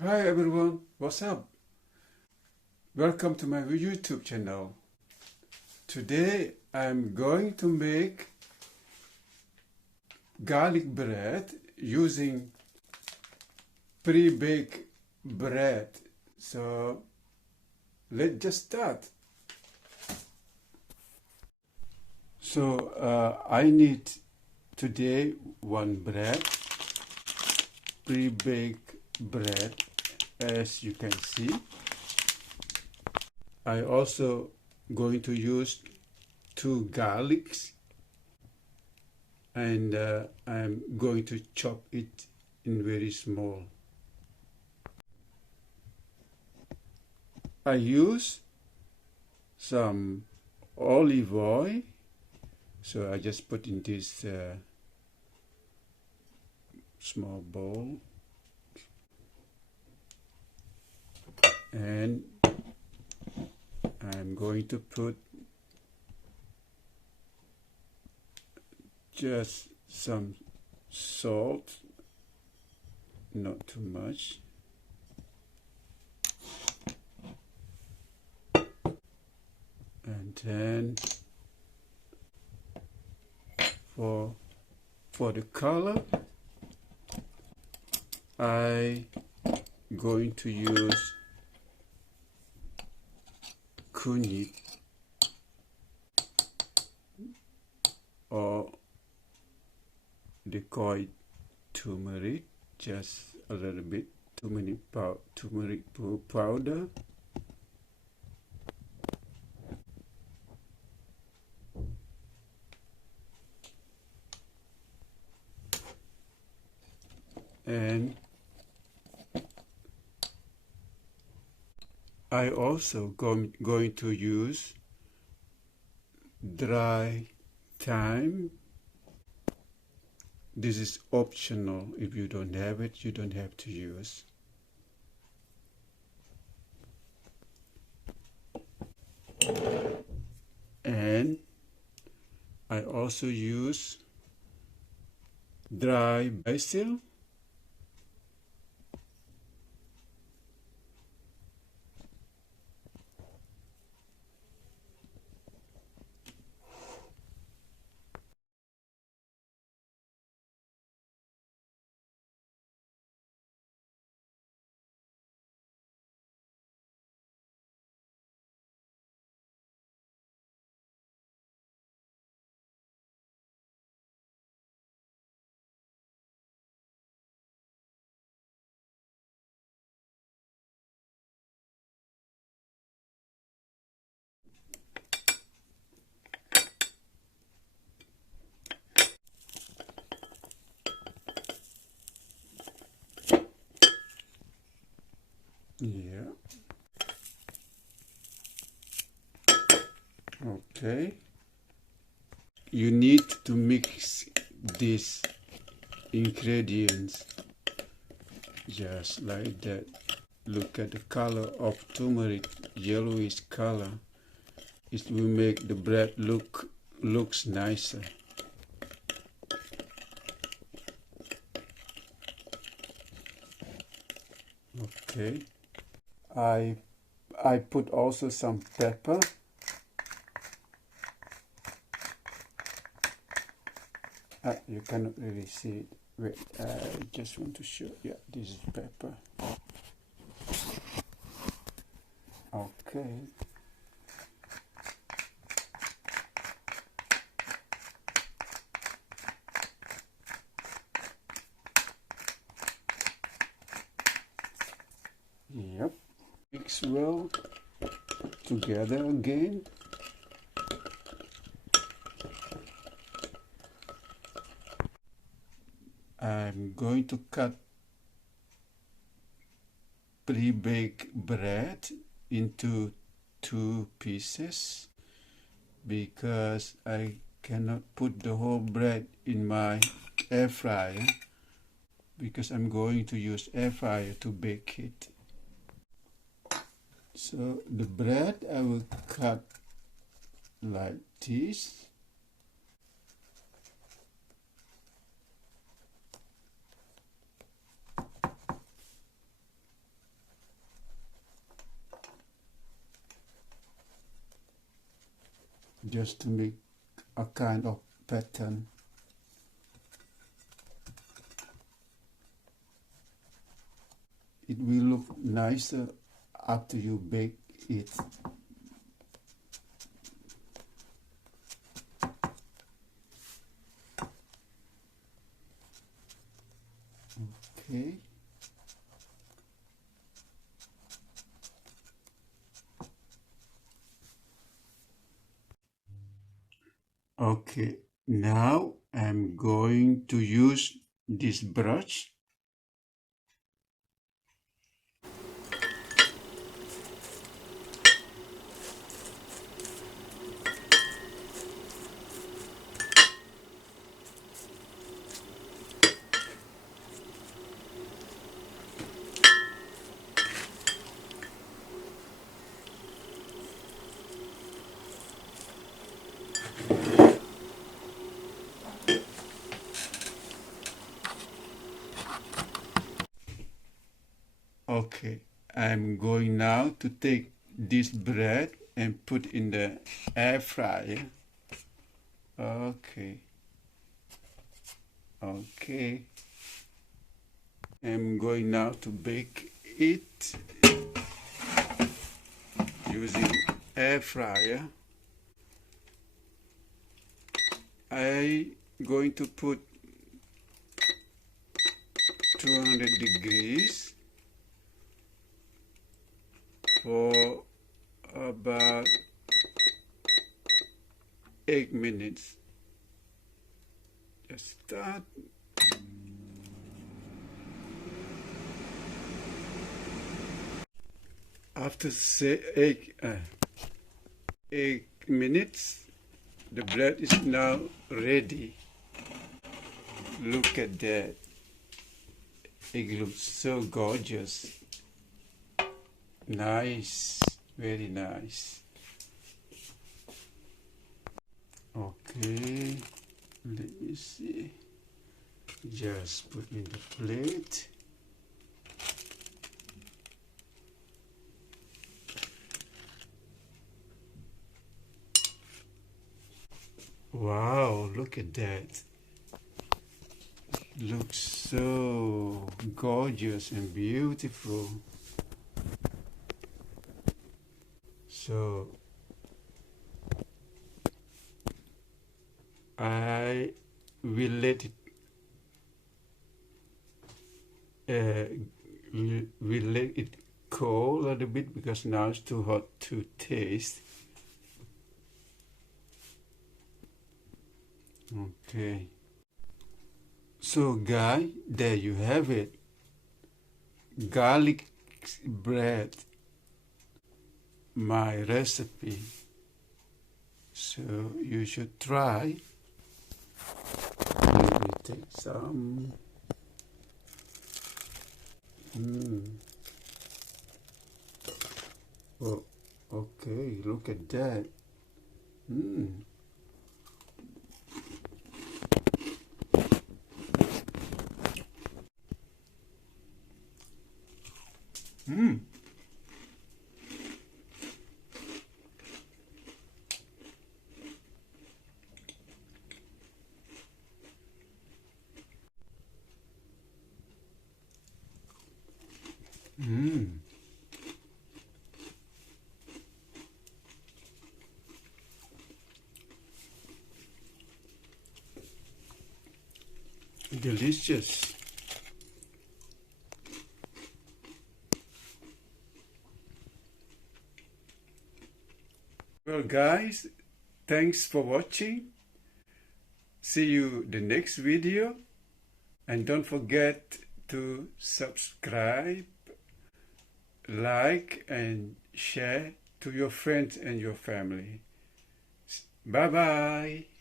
Hi everyone, what's up? Welcome to my YouTube channel. Today I'm going to make garlic bread using pre-baked bread. So let's just start. So I need today one bread, pre-baked bread, as you can see. I also going to use 2 garlics, and I'm going to chop it in very small. I use some olive oil, so I just put in this small bowl, and I'm going to put just some salt, not too much, and then for the color I going to use kunyit, or they call it turmeric, just a little bit turmeric powder. And I also going to use dry thyme. This is optional. If you don't have it, you don't have to use. And I also use dry basil. Yeah. Okay. You need to mix these ingredients just like that. Look at the color of turmeric, yellowish color. It will make the bread looks nicer. Okay. I put also some pepper. You cannot really see it. Wait, I just want to show. Yeah, this is pepper. Okay. Yep. Mix well together again. I'm going to cut pre-baked bread into 2 pieces because I cannot put the whole bread in my air fryer because I'm going to use air fryer to bake it. So the bread I will cut like this. just to make a kind of pattern. It will look nicer after you bake it. Okay. Okay, now I'm going to use this brush. Okay, I'm going now to take this bread and put in the air fryer. Okay. Okay. I'm going now to bake it using air fryer. I'm going to put 200 degrees for about 8 minutes. Just start. After say 8 minutes, the bread is now ready. Look at that. It looks so gorgeous. Nice, very nice. Okay, let me see. Just put in the plate. Wow, look at that. Looks so gorgeous and beautiful. So I will let it cool a little bit because now it's too hot to taste. Okay. So guys, there you have it. Garlic bread, my recipe. So you should try. Let me take some. Oh, okay, look at that. Delicious. Well guys, thanks for watching. See you the next video, and don't forget to subscribe, like and share to your friends and your family. Bye bye.